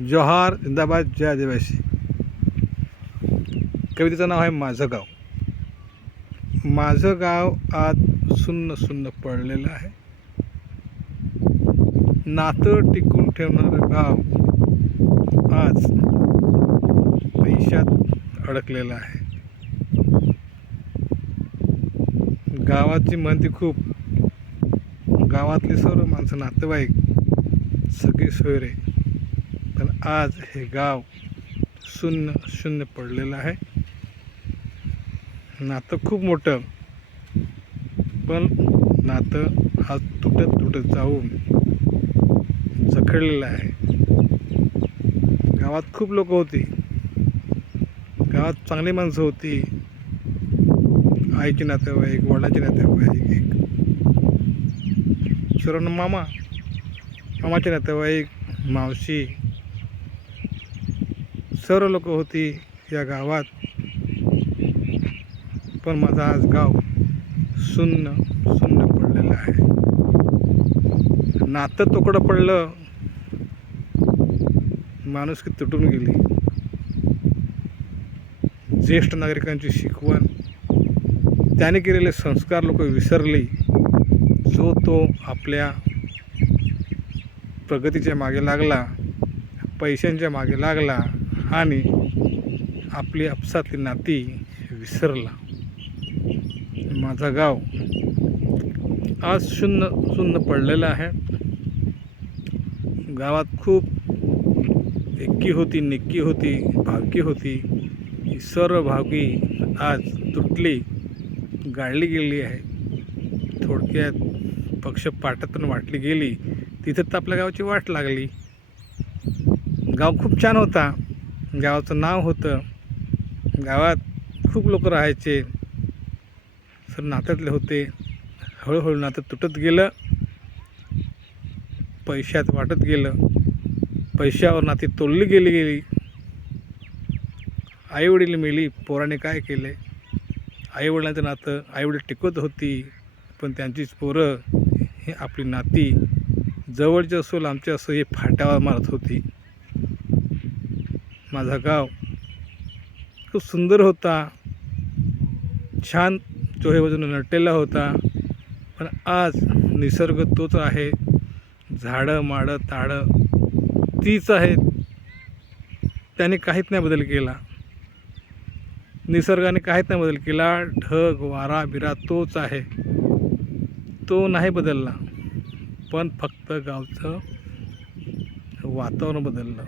जोहार जिंदाबाद जय आदिवासी. कवितेचं नाव आहे माझं गाव. माझं गाव आज सुन्न सुन्न पडलेलं आहे. नातं टिकून ठेवणारं गाव आज पैशात अडकलेलं आहे. गावाची म्हणती खूप. गावातली सर्व माणसं नातेवाईक सगळी सोयरे. पण आज हे गाव शून्य शून्य पडलेलं आहे. नातं खूप मोठं पण नातं आज तुटत तुटत जाऊन जखडलेलं आहे. गावात खूप लोक होती. गावात चांगली माणसं होती. आईचे नातेवाईक वडिलाचे नातेवाईक एक सर्वांना मामा मामाचे नातेवाईक मावशी सर्व लोक होती या गावात. पण माझा आज गाव शून्य शून्य पडलेलं आहे. नातं तुकडं पडलं माणूस की तुटून गेली. ज्येष्ठ नागरिकांची शिकवण त्याने केलेले संस्कार लोक विसरली. जो तो आपल्या प्रगतीच्या मागे लागला पैशांच्या मागे लागला आणि आपली आपसातली नाती विसरला. माझा गाव आज शून्य शून्य पडलेलं आहे. गावात खूप एकी होती निक्की होती भावकी होती. ही सर्व भावकी आज तुटली गाळली गेली आहे. थोडक्यात पक्ष पाटातून वाटली गेली. तिथं तर आपल्या गावाची वाट लागली. गाव खूप छान होता. गावाचं नाव होतं. गावात खूप लोक राहायचे. सर नात्यातले होते. हळूहळू नातं तुटत गेलं. पैशात वाटत गेलं. पैशावर नाती तोडली गेली गेली. आईवडील मिली पोराने काय केले? आईवडिलांचं नातं आईवडील टिकवत होती. पण त्यांचीच पोरं हे आपली नाती. जवळची असो लांबचे असो हे फाट्यावर मारत होती. माझा गाव. खूप सुंदर होता. छान चोहे बाजून नटलेला होता. पण आज निसर्ग तोच आहे. झाडं माडं ताडं तीच आहेत. त्याने काहीच नाही बदल केला. निसर्गाने काहीच नाही बदल केला. ढग वारा बिरा तोच आहे. तो नाही बदलला. पण फक्त गावचं वातावरण बदललं.